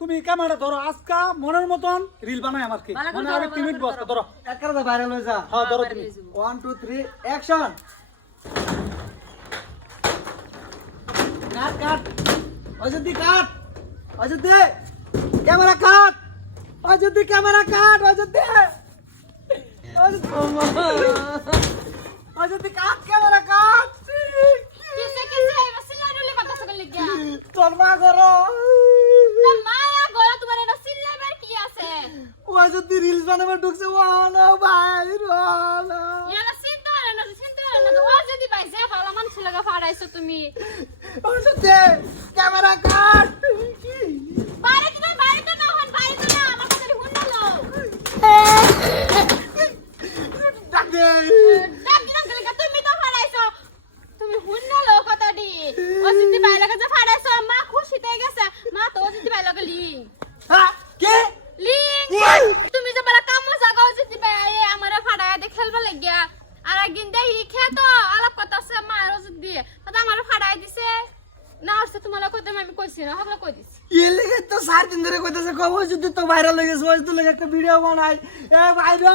তুমি ক্যামেরা ধরো আজকা মনের মতন রিল বানাই আমাকে মানে আমি 3 মিনিট বসতে ধরো এক করে ভাইরাল হয়ে যা হ্যাঁ ধরো তুমি 1 2 3 অ্যাকশন কাট কাট অযোধ্যি কাট অযোধ্যি ক্যামেরা কাট অযোধ্যি ক্যামেরা কাট অযোধ্যি অযোধ্যি কাট ক্যামেরা কাট কিসে কিসে মসলা ডলে কথা সকল লিখা তোর মা করো তা মায়া গলা তোমার এটা সিল্লাবার কি আছে অযোধ্যি রিলস বানাবে ঢুকছে ওয়ানো ভাই রোনা ইয়ালা চিন্তা না ও যদি ভাই যে ভালো মানুষ লাগা ফাড়াইছো তুমি অযোধ্যি ক্যামেরা কাট বাইরে তো না হন বাইরে তো না আমার কথা হুন না লো ডাক দে ডাক দিলাম গলে তুমি তো ফাড়াইছো তুমি হুন না লো কথাটি ও যদি বাইরে কাছে ফাড়াইছো মা খুশিতে গেছে মা তো যদি বাইরে গলি হ্যাঁ কে লি তুমি যে বলা কাম জাগাও যদি ভাই আমারে ফাড়ায় দে খেলবা লাগিয়া আর একদিন দেখি খেতো আলাপ কথা আছে মা রোজ দিয়ে তো আমারে ফাড়ায় দিছে না আসছে তোমার কথা আমি কইছি না হাবলা কই দিছি ये लेके तो 4 दिन ধরে কইতাছে কবে যদি তো ভাইরাল হয়ে গেছে ওই তো লাগে একটা ভিডিও বানাই এ ভাইরো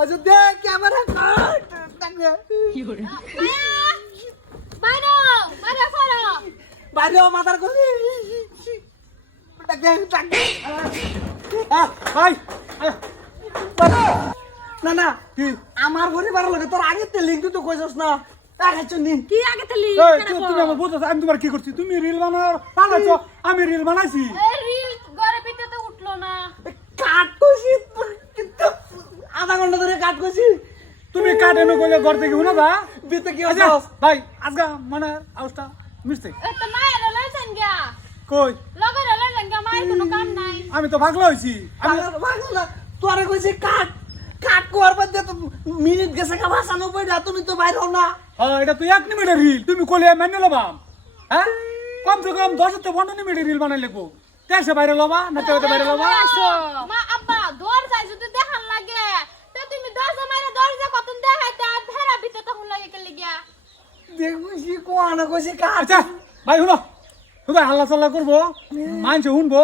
অযোধ্যা ক্যামেরা কাট ডাক দে বাইরো বাইরো ফাড়া ভাইরো মাথার কলি ডাক দে ভাই না না আমার ঘরে বাড়া লাগে তোর আগে তে লিংক তো কইছস না দেখাচ্ছ নি কি আগে তলি এই তুমি আমার বুঝছ আমি তোমার কি করছি তুমি রিল বানাইছো আমি রিল বানাইছি রিল ঘরে ভিতরে তো উঠলো না কাট কইছি কিন্তু আধা ঘন্টা ধরে কাট কইছি তুমি কাটেনো কইলে ঘর থেকে হুনা দা বিতে কি আচ্ছা হইছস ভাই আজকা মানে আউসটা মিস্টেক এ তো মায়ের লইছেন গা কই লগর লইছেন গা মায়ের কোনো কাম নাই আমি তো পাগলা হইছি আমি ভাগলা তোরে কইছি কাট কাট কোয়ার বাদে তো মিনিট গেছে কা ভাষা নো পড়া তুমি তো বাইর হও না হ্যাঁ এটা তো 1 মিনিটের রিল তুমি কইলে মেনে লবাম হ্যাঁ কমসে কম 10 থেকে 15 মিনিটের রিল বানাই লিখবো তেসে বাইরে লবা না তেতে বাইরে লবা মা আব্বা দর যাই যদি দেখান লাগে তে তুমি দরজা মাইরা দরজা কতন দেখাইতে আর ভেড়া ভিতরে তখন লাগে কে লাগিয়া দেখবি কোয়ানা কইছি কাট আচ্ছা ভাই শুনো তুমি হাল্লা চাল্লা করবো মানছে শুনবো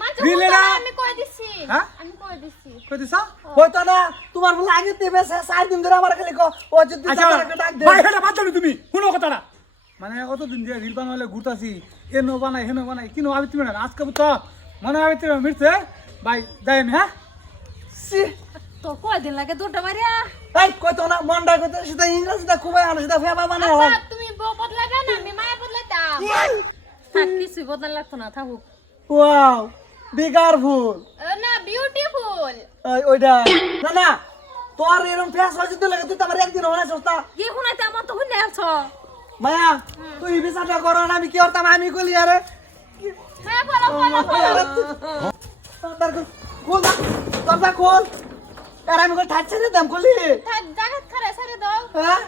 মাঝে রিলেরা আমি কই দিছি হ্যাঁ? আমি কই দিছি কই দিছা হয়তো না তোমার বলে আগে তেবে 4 দিন ধরে আমার খালি কো ও যদি আচ্ছা তাকে ডাক দে ভাই এটা বাদ দাও তুমি শুনো কথাটা মানে কতদিন দিয়ে রিল বানাইলে ঘুরতাছি এনো বানাই হেনো বানাই কিনো আমি তুমি না আজকে তো মনে আমি তুমি মিরছে ভাই যাই আমি হ্যাঁ সি তো কয় দিন লাগে দুটো মারিয়া এই কইতো না মন্ডা কইতো সেটা ইংরেজিটা খুবই আনো সেটা ফেবা মানে হয় তুমি বউ বদলাবে না আমি মায়া বদলাইতাম থাক কিছুই বদলা লাগতো না থাকুক ওয়াও বিগার ফুল না বিউটিফুল ওইটা না না তোর এরকম ফেস হয় যদি লাগে তুই তো আমার একদিন হলে সস্তা কি শুনাইতে আমার তো শুনে আছো মায়া তুই বিচারটা করো না আমি কি করতাম আমি কইলি আরে হ্যাঁ বলো খোল দরজা খোল আর আমি কই ঠাচ্ছে রে দাম কইলি জায়গা খারে সারে দাও হ্যাঁ